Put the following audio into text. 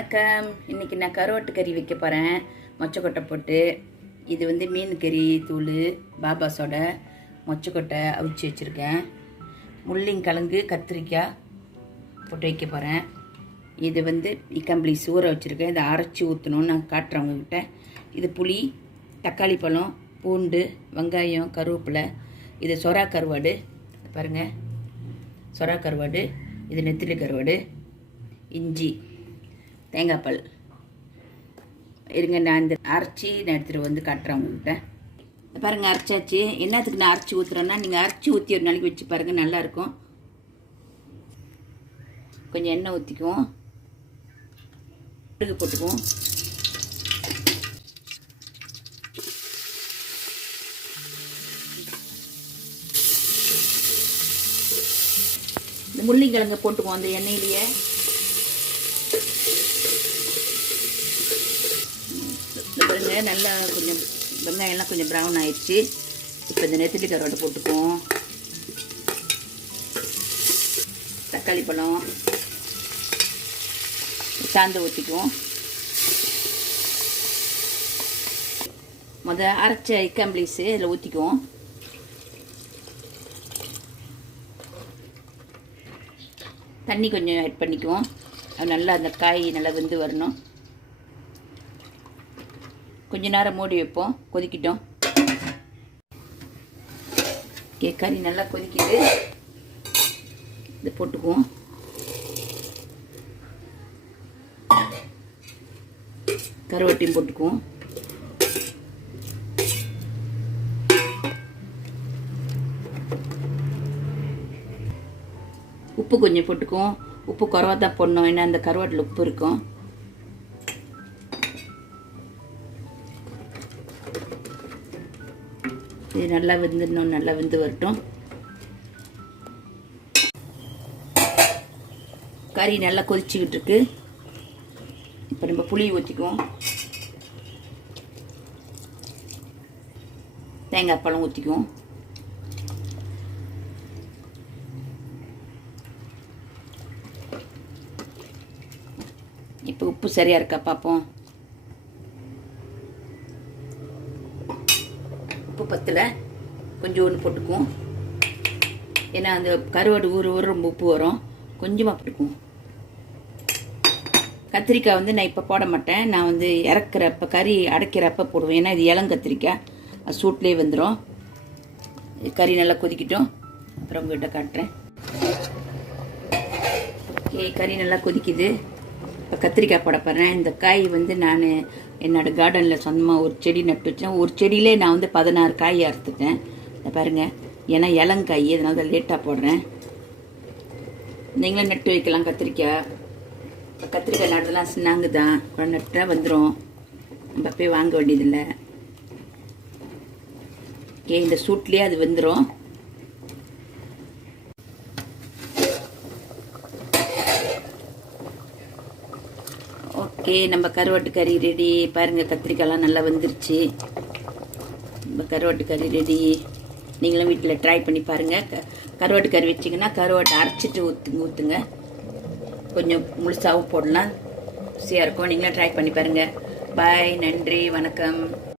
வணக்கம். இன்றைக்கி நான் கருவாட்டு கறி வைக்க போகிறேன். மொச்சக்கொட்டை போட்டு. இது வந்து மீன் கறி தூள் பாபாஸோட மொச்சக்கொட்டை அவிச்சு வச்சுருக்கேன். முள்ளிங்கிழங்கு கத்திரிக்காய் போட்டு வைக்க போகிறேன். இது வந்து இக்கம்பளி ஊற வச்சுருக்கேன். இதை அரைச்சி ஊற்றணும்னு நான் காட்டுறேன் உங்ககிட்ட. இது புளி, தக்காளி பழம், பூண்டு, வெங்காயம், கருவேப்பிலை. இது சொரா கருவாடு பாருங்கள், சொரா கருவாடு. இது நெத்திலி கருவாடு, இஞ்சி, தேங்காய் பால். இருங்க, நான் இந்த அரைச்சி நான் எடுத்துகிட்டு வந்து காட்டுறேன் உங்கள்கிட்ட. பாருங்கள், அரைச்சாச்சு. என்னத்துக்கு நான் அரைச்சி ஊற்றுறேன்னா, நீங்கள் அரைச்சி ஊற்றி ஒரு நாளைக்கு வச்சு பாருங்கள், நல்லாயிருக்கும். கொஞ்சம் எண்ணெய் ஊற்றிக்குவோம், கடுகு போட்டுக்குவோம். இந்த முள்ளிங்கிழங்க போட்டுக்குவோம் அந்த எண்ணெயிலேயே. பாருங்க, நல்லா கொஞ்சம் வெங்காயம்லாம் கொஞ்சம் ப்ரௌன் ஆயிடுச்சு. இப்போ இந்த நெத்திலி கருவாட்டை போட்டுக்குவோம். தக்காளி பழம் சாந்து ஊற்றிக்குவோம். அரைச்ச இக்கம்பிளிஸு இதில் ஊற்றிக்குவோம். தண்ணி கொஞ்சம் ஆட் பண்ணிக்குவோம். அது நல்லா அந்த காய் நல்லா வெந்து வரணும். கொஞ்ச நேரம் மூடி வைப்போம், கொதிக்கிட்டோம். கறி நல்லா கொதிக்குது. இதை போட்டுக்குவோம். கருவாட்டையும் போட்டுக்குவோம். உப்பு கொஞ்சம் போட்டுக்குவோம். உப்பு குறைவா தான் போடணும், ஏன்னா அந்த கருவாட்டில் உப்பு இருக்கும். இது நல்லா வெந்துடணும், நல்லா வெந்து வரட்டும். கறி நல்லா கொதிச்சுக்கிட்டு இருக்கு. இப்போ நம்ம புளி ஊற்றிக்குவோம், தேங்காய் பழம் ஊற்றிக்குவோம். இப்போ உப்பு சரியா இருக்கா பார்ப்போம். உப்பு பத்தில் கொஞ்சம் ஒன்று போட்டுக்குவோம், ஏன்னா அந்த கருவாடு ஊற ரொம்ப உப்பு வரும். கொஞ்சமாக போட்டுக்குவோம். கத்திரிக்காய் வந்து நான் இப்போ போட மாட்டேன். நான் வந்து இறக்குறப்ப கறி அடைக்கிறப்ப போடுவேன், ஏன்னா இது இளங்கத்திரிக்காய், அது சூட்லேயே வந்துடும். கறி நல்லா கொதிக்கிட்டோம், அப்புறம் உங்கள்கிட்ட காட்டுறேன். ஓகே, கறி நல்லா கொதிக்குது. இப்போ கத்திரிக்காய் போட போகிறேன். இந்த காய் வந்து நான் என்னோடய கார்டனில் சொந்தமாக ஒரு செடி நட்டு வச்சேன். ஒரு செடியிலே நான் வந்து 16 காய் அறுத்துட்டேன். இதை பாருங்கள், ஏன்னா இளங்காய், அதனால தான் லேட்டாக போடுறேன். நீங்களும் நட்டு வைக்கலாம் கத்திரிக்காய். இப்போ கத்திரிக்காய் நடுறதுலாம் சின்னாங்கு தான், குழந்தை நட்டால் வந்துடும், நம்ம போய் வாங்க வேண்டியதில்லை. ஓகே, இந்த சூட்லேயே அது வந்துடும். ஓகே, நம்ம கருவாட்டு கறி ரெடி. பாருங்கள், கத்திரிக்காய்லாம் நல்லா வந்துருச்சு. நம்ம கருவாட்டு கறி ரெடி. நீங்களும் வீட்டில் ட்ரை பண்ணி பாருங்கள். கருவாட்டு கறி வச்சிங்கன்னா கருவாட்டை அரைச்சிட்டு ஊற்றுங்க. கொஞ்சம் முழுசாகவும் போடலாம், ருசியாக இருக்கும். நீங்களும் ட்ரை பண்ணி பாருங்கள். பாய், நன்றி, வணக்கம்.